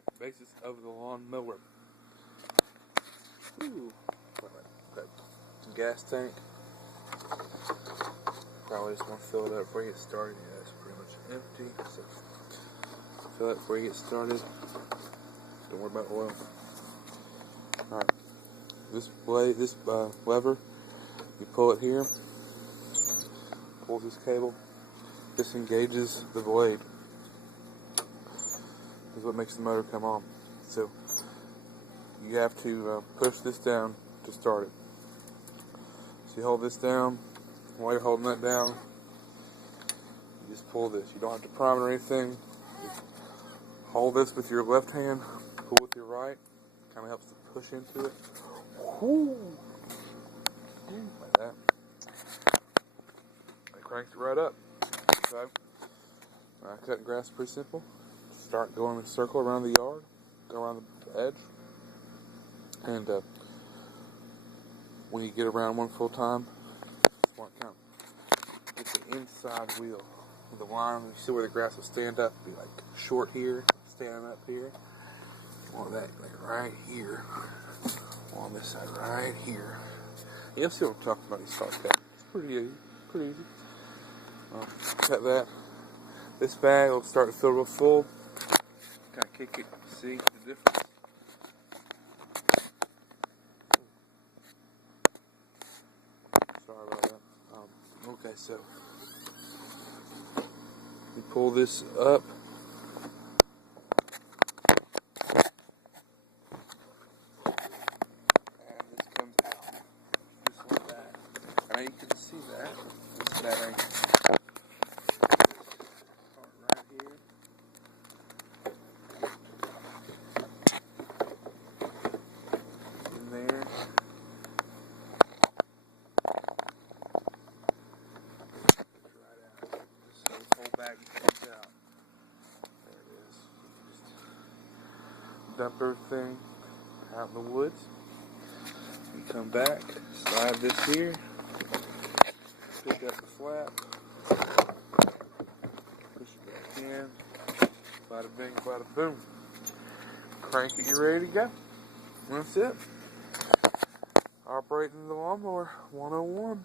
Alright, basis of the lawnmower. Ooh, got some gas tank. Probably just want to fill it up before you get started. Yeah, it's pretty much empty. So fill it before you get started. Don't worry about oil. Alright, this lever, you pull it here, pulls this cable. This engages the blade. This is what makes the motor come on. So you have to push this down to start it. So you hold this down. While you're holding that down, you just pull this. You don't have to prime it or anything. Just hold this with your left hand, pull with your right. Kind of helps to push into it. Whoo! Like that. It cranks it right up. Okay. Cutting grass is pretty simple. Start going in a circle around the yard, go around the edge, and when you get around one full time, get the inside wheel of the line. You see where the grass will stand up, be like short here, standing up here. You want that like right here, on this side right here. You'll see what I'm talking about. These start cut. It's pretty easy. Pretty easy. Cut that. This bag will start to fill real full. Kind of kick it. See the difference? Sorry about that. Okay, so you pull this up. And this comes out. Just like that. Now you can see that. It's that angle. Right here. In there. Back comes out. There it is. Just dump everything out in the woods. You come back, slide this here, pick up the flap, push it back in, bada bing, bada boom. Crank it, you're ready to go. That's it. Operating the lawnmower 101.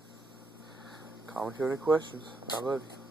Call me if you have any questions. I love you.